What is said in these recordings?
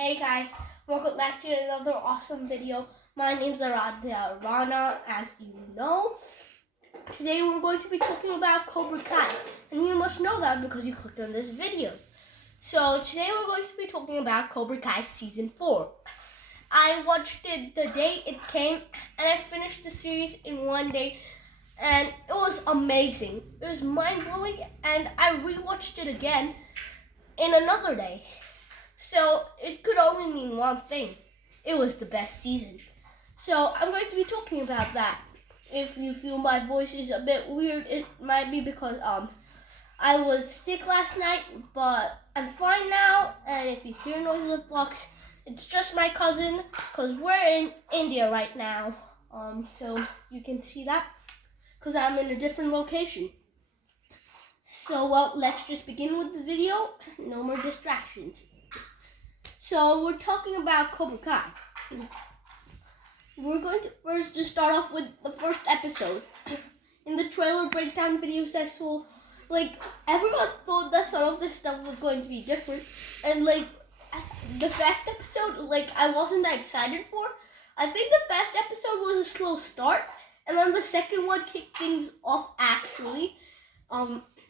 Hey guys, welcome back to another awesome video. My name's Aradhya Rana, as you know. Today we're going to be talking about Cobra Kai, and you must know that because you clicked on this video. So today we're going to be talking about Cobra Kai Season 4. I watched it the day it came, and I finished the series in one day, and it was amazing. It was mind-blowing, and I rewatched it again in another day. So it could only mean one thing. It was the best season. So I'm going to be talking about that. If you feel my voice is a bit weird, it might be because I was sick last night, but I'm fine now. And if you hear noises of flux, it's just my cousin, because we're in India right now. So you can see that, because I'm in a different location. So well, let's just begin with the video. No more distractions. So we're talking about Cobra Kai. We're going to first just start off with the first episode. In the trailer breakdown videos I saw, everyone thought that some of this stuff was going to be different, and the first episode, I wasn't that excited for. I think the first episode was a slow start, and then the second one kicked things off actually.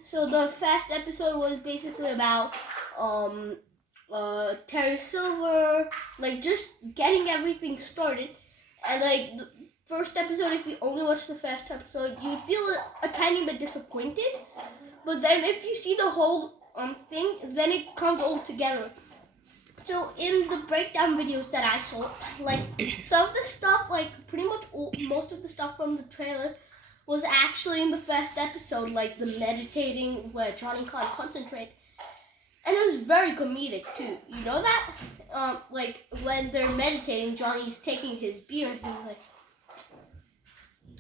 So the first episode was basically about Terry Silver, just getting everything started. And the first episode, if you only watch the first episode, you'd feel a tiny bit disappointed. But then if you see the whole thing, then it comes all together. So in the breakdown videos that I saw, some of the stuff, pretty much most of the stuff from the trailer was actually in the first episode, like the meditating where Johnny can't concentrate. And it was very comedic too. You know that? When they're meditating, Johnny's taking his beer and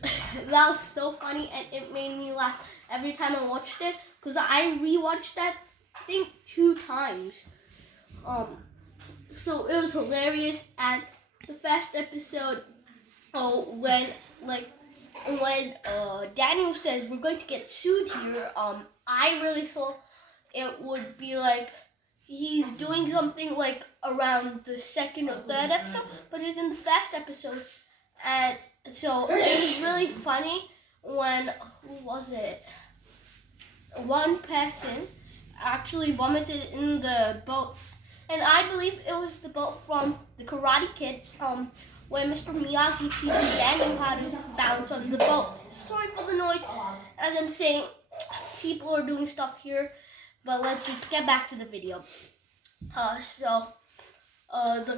he's that was so funny, and it made me laugh every time I watched it, because I rewatched that thing 2 times. So it was hilarious. And the first episode, when Daniel says we're going to get sued here, I really thought it would be he's doing something around the second or third episode, but it's in the first episode. And so it was really funny when, who was it? One person actually vomited in the boat, and I believe it was the boat from the Karate Kid, when Mr. Miyagi teaches Daniel how to balance on the boat. Sorry for the noise. As I'm saying, people are doing stuff here. But let's just get back to the video. The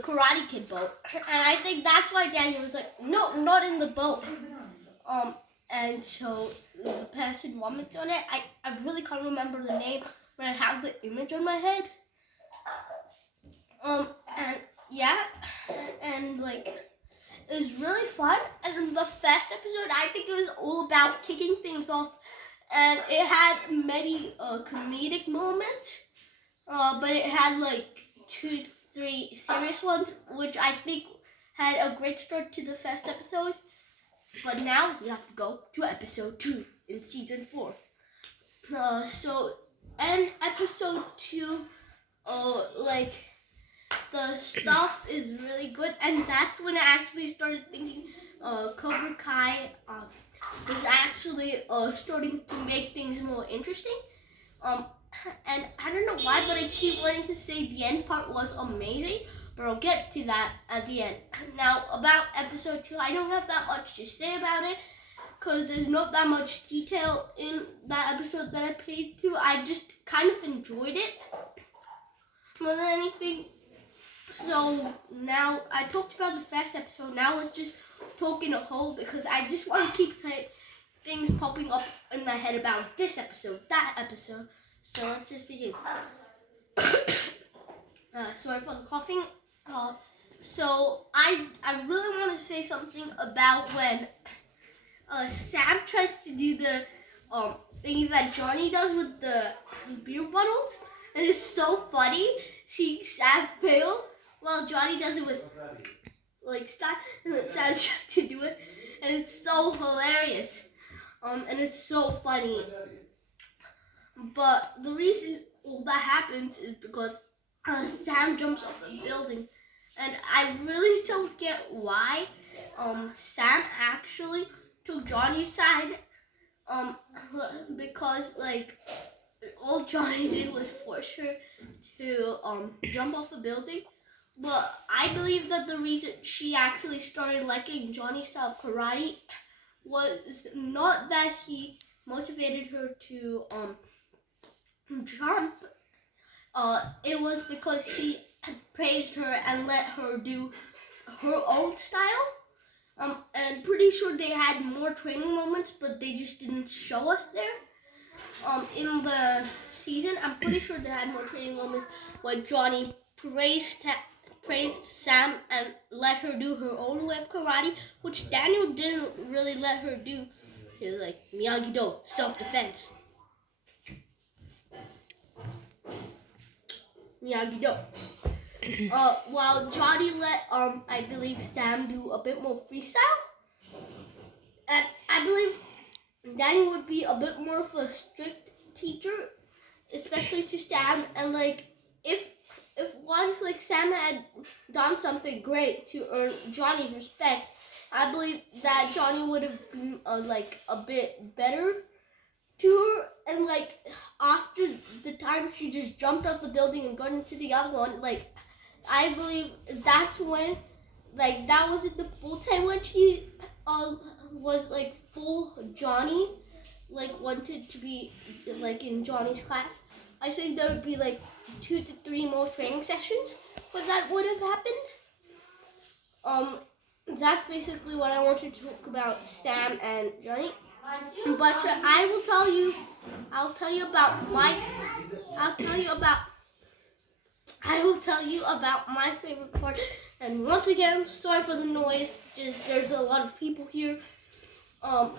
Karate Kid boat. And I think that's why Daniel was like, no, not in the boat. And so the person vomits on it. I really can't remember the name, but I have the image on my head. And yeah, and it was really fun. And in the first episode, I think it was all about kicking things off. And it had many comedic moments, but it had 2, 3 serious ones, which I think had a great start to the first episode. But now we have to go to episode 2 in season 4. So in episode 2, the stuff is really good, and that's when I actually started thinking Cobra Kai was actually starting to make things more interesting. And I don't know why, but I keep wanting to say the end part was amazing, but I'll get to that at the end. Now, about episode 2, I don't have that much to say about it, because there's not that much detail in that episode that I paid to. I just kind of enjoyed it more than anything. So now I talked about the first episode. Now let's just talk in a whole, because I just want to keep things popping up in my head about this episode, that episode. So let's just begin. Sorry for the coughing. So I really want to say something about when Sam tries to do the thing that Johnny does with the beer bottles, and it's so funny seeing Sam fail while Johnny does it with style, and then Sam's trying to do it, and it's so hilarious, and it's so funny. But the reason all that happens is because Sam jumps off a building, and I really don't get why Sam actually took Johnny's side. Because like all Johnny did was force her to jump off a building. But I believe that the reason she actually started liking Johnny's style of karate was not that he motivated her to jump. It was because he praised her and let her do her own style. And I'm pretty sure they had more training moments, but they just didn't show us there. In the season, I'm pretty sure they had more training moments where Johnny praised Sam and let her do her own way of karate, which Daniel didn't really let her do. He was like, Miyagi-Do, self-defense. Miyagi-Do. While Johnny let, I believe, Sam do a bit more freestyle. And I believe Daniel would be a bit more of a strict teacher, especially to Sam. And like, if once like Sam had done something great to earn Johnny's respect, I believe that Johnny would have been like a bit better to her. And like after the time she just jumped out the building and got into the other one, like I believe that's when, like that wasn't the full time when she was like full Johnny, like wanted to be like in Johnny's class. I think there would be like 2 to 3 more training sessions where that would have happened. That's basically what I wanted to talk about Sam and Johnny. But I'll tell you about my favorite part. And once again, sorry for the noise. Just there's a lot of people here.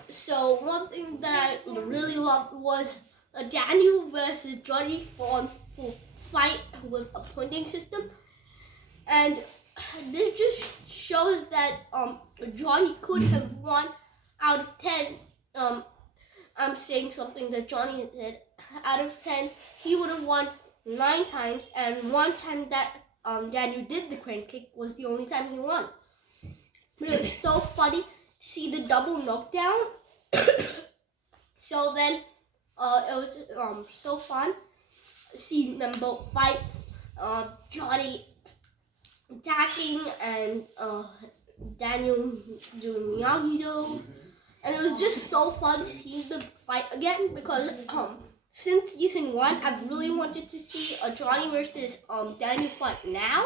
So one thing that I really loved was a Daniel versus Johnny full fight with a pointing system, and this just shows that Johnny could have won out of 10. I'm saying something that Johnny said. Out of 10, he would have won 9 times, and one time that Daniel did the crane kick was the only time he won. But it was so funny to see the double knockdown. So then it was so fun seeing them both fight. Johnny attacking and Daniel doing Miyagi-Do. And it was just so fun to see them fight again because since season 1, I've really wanted to see a Johnny versus Daniel fight now,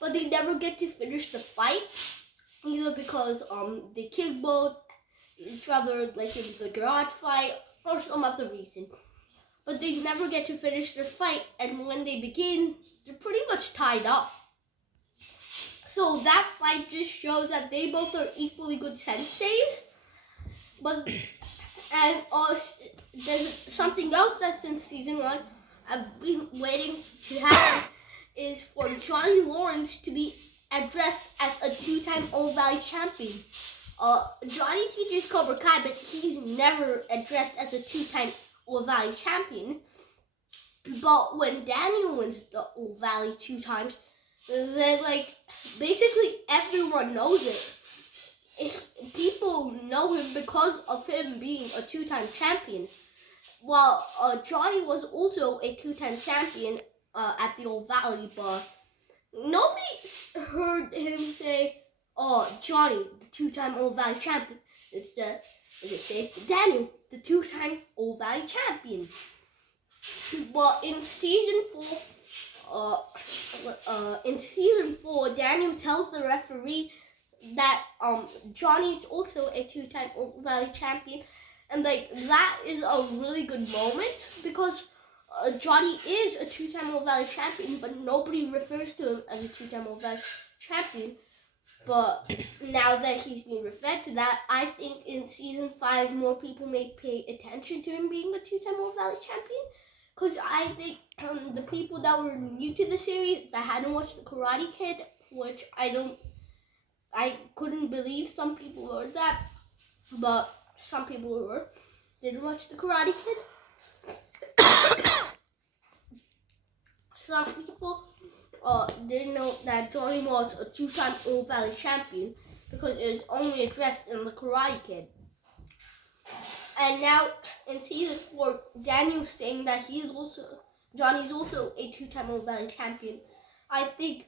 but they never get to finish the fight, either because they killed both each other, like in the garage fight, or some other reason. But they never get to finish their fight, and when they begin, they're pretty much tied up. So that fight just shows that they both are equally good senseis. But and there's something else that's in season 1 I've been waiting to happen is for Johnny Lawrence to be addressed as a 2-time All Valley champion. Johnny teaches Cobra Kai, but he's never addressed as a 2-time All Valley champion. But when Daniel wins the All Valley 2 times, then like basically everyone knows it. People know him because of him being a 2-time champion. While Johnny was also a 2-time champion at the Old Valley, but nobody heard him say, "Oh, Johnny, the 2-time Old Valley champion." Instead, they say Daniel, the 2-time Old Valley champion. But in season 4, Daniel tells the referee that Johnny is also a 2-time Old Valley champion, and like that is a really good moment because Johnny is a 2-time Old Valley champion, but nobody refers to him as a 2-time Old Valley champion. But now that he's being referred to that, I think in season 5 more people may pay attention to him being a 2-time Old Valley champion. Because I think the people that were new to the series, that hadn't watched the Karate Kid, which I couldn't believe some people were that, but some people didn't watch the Karate Kid. some people didn't know that Johnny was a 2-time Old Valley champion because it was only addressed in the Karate Kid. And now in season 4, Daniel's saying that Johnny's also a 2-time Old Valley champion. I think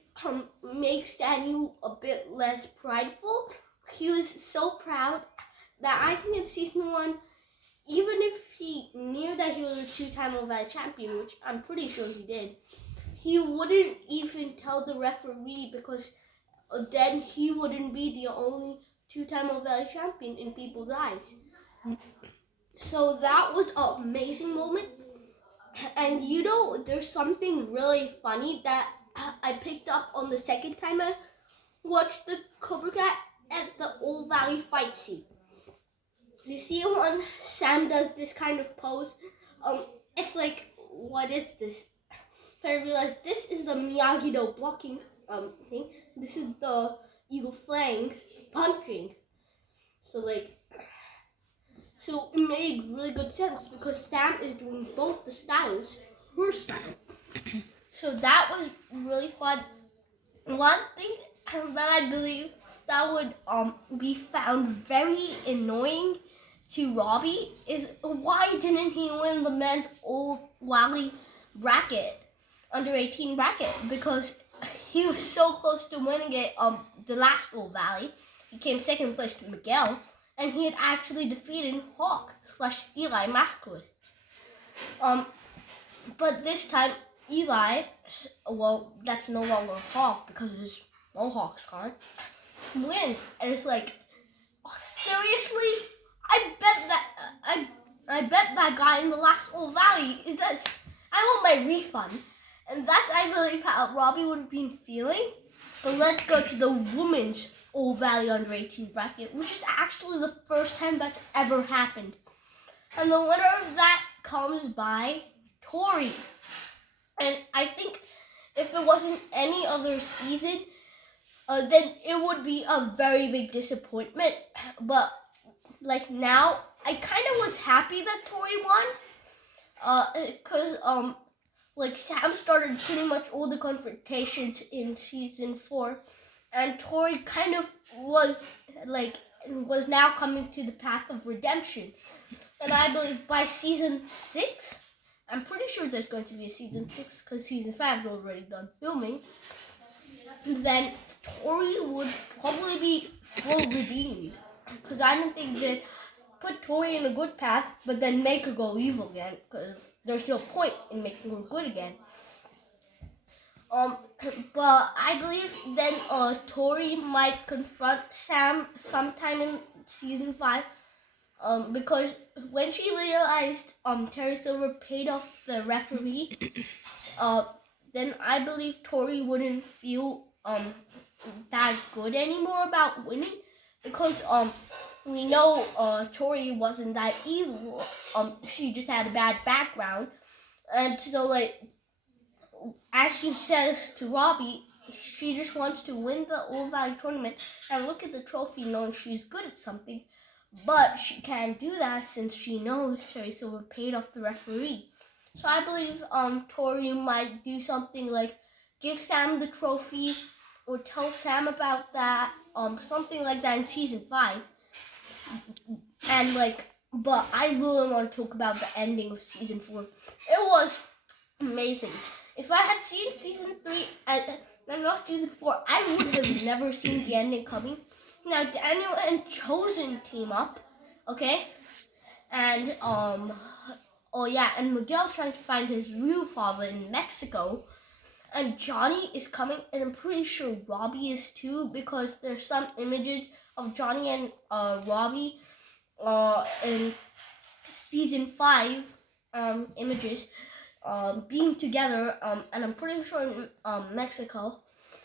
makes Daniel a bit less prideful. He was so proud that I think in season 1, even if he knew that he was a 2-time Old Valley champion, which I'm pretty sure he did, he wouldn't even tell the referee because then he wouldn't be the only 2-time Old Valley champion in people's eyes. So that was an amazing moment. And you know, there's something really funny that I picked up on the second time I watched the Cobra Kai at the Old Valley fight scene. You see when Sam does this kind of pose, it's like, what is this? But I realized this is the Miyagi-Do blocking thing. This is the Eagle Flang punching. So it made really good sense because Sam is doing both the styles, her style. So that was really fun. One thing that I believe that would be found very annoying to Robbie is why didn't he win the men's Old Valley bracket, under 18 bracket? Because he was so close to winning it the last Old Valley. He came second place to Miguel, and he had actually defeated Hawk/Eli Masquist. But this time Eli, well, that's no longer Hawk because his mohawk's gone, wins, and it's like, oh, seriously? I bet that guy in the last Old Valley I want my refund. And that's, I believe, how Robbie would have been feeling. But let's go to the women's Old Valley under 18 bracket, which is actually the first time that's ever happened. And the winner of that comes by Tori. And I think if it wasn't any other season, then it would be a very big disappointment. But now, I kind of was happy that Tori won, because Sam started pretty much all the confrontations in season 4, and Tori kind of was now coming to the path of redemption. And I believe by season 6, I'm pretty sure there's going to be a season 6 because season 5 is already done filming, then Tori would probably be full redeemed. Because I don't think they'd put Tori in a good path, but then make her go evil again, because there's no point in making her good again. But I believe then Tori might confront Sam sometime in season 5, because when she realized Terry Silver paid off the referee, then I believe Tori wouldn't feel that good anymore about winning, because we know Tori wasn't that evil. She just had a bad background, and so as she says to Robbie, she just wants to win the Old Valley tournament and look at the trophy, knowing she's good at something. But she can't do that since she knows Terry Silver paid off the referee. So I believe Tori might do something like give Sam the trophy or tell Sam about that, something like that in season 5. And but I really want to talk about the ending of season 4. It was amazing. If I had seen season 3 and not season 4, I would have never seen the ending coming. Now Daniel and Chosen team up, okay? And and Miguel's trying to find his real father in Mexico. And Johnny is coming, and I'm pretty sure Robbie is too, because there's some images of Johnny and Robbie in season 5 images being together, and I'm pretty sure in Mexico,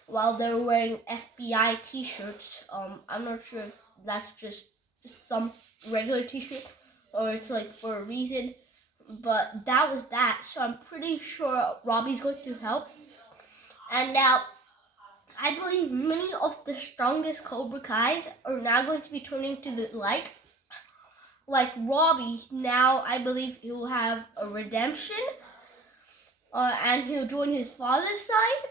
while they're wearing FBI t-shirts. I'm not sure if that's just some regular t-shirt or it's for a reason, but that was that. So I'm pretty sure Robbie's going to help. And now, I believe many of the strongest Cobra Kais are now going to be turning to the light. Like Robbie, now I believe he will have a redemption. and he'll join his father's side.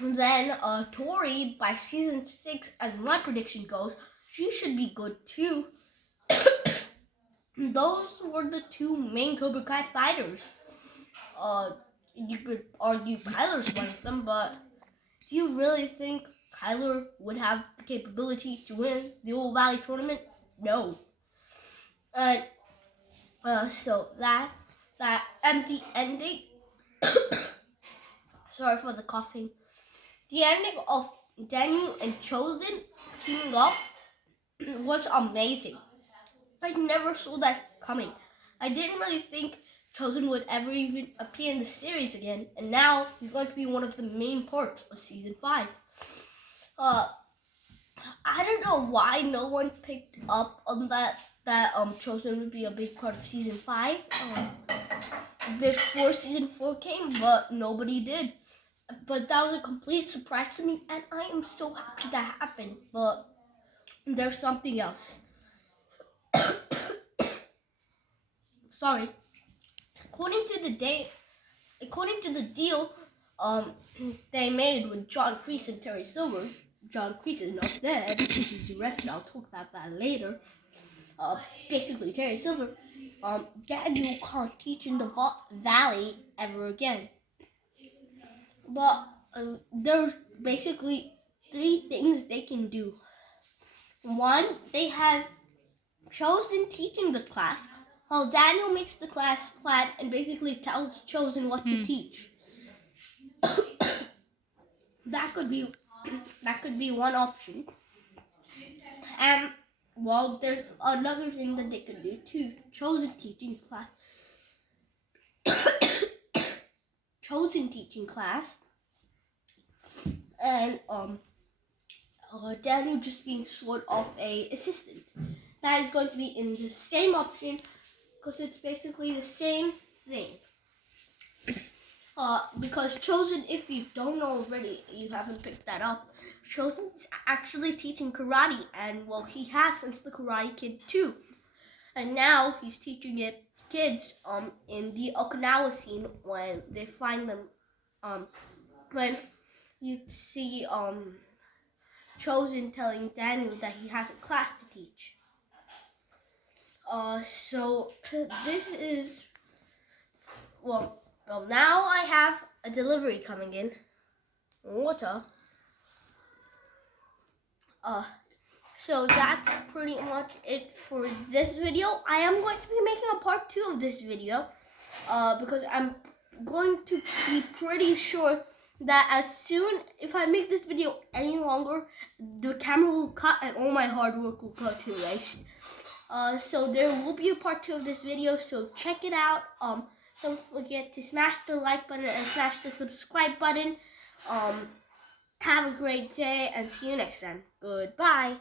Then Tori, by season 6, as my prediction goes, she should be good too. Those were the two main Cobra Kai fighters. You could argue Kyler's one of them, but do you really think Kyler would have the capability to win the Old Valley tournament? No. So that and the ending. Sorry for the coughing. The ending of Daniel and Chosen teaming up was amazing. I never saw that coming. I didn't really think Chosen would ever even appear in the series again, and now he's going to be one of the main parts of season 5. I don't know why no one picked up on that Chosen would be a big part of season 5 before season 4 came, but nobody did. But that was a complete surprise to me, and I am so happy that happened. But there's something else. Sorry. According to the deal they made with John Kreese and Terry Silver, John Kreese is not dead because he's arrested. I'll talk about that later. Basically, Terry Silver, Daniel can't teach in the Valley ever again. But there's basically 3 things they can do. One, they have Chosen teaching the class, while Daniel makes the class plan and basically tells Chosen what to teach. That could be one option. And well, there's another thing that they could do too. Chosen teaching class, and Daniel just being sort of a assistant. That is going to be in the same option because it's basically the same thing. Because Chosen, if you don't know already, you haven't picked that up, Chosen's actually teaching karate, and well, he has since the Karate Kid 2. And now he's teaching it to kids in the Okinawa scene when they find them, when you see Chosen telling Daniel that he has a class to teach. So this is, well, now I have a delivery coming in. Water. So that's pretty much it for this video. I am going to be making a part 2 of this video, because I'm going to be pretty sure that as soon, if I make this video any longer, the camera will cut and all my hard work will go to waste. So there will be a part 2 of this video, so check it out. Don't forget to smash the like button and smash the subscribe button. Have a great day and see you next time. Goodbye.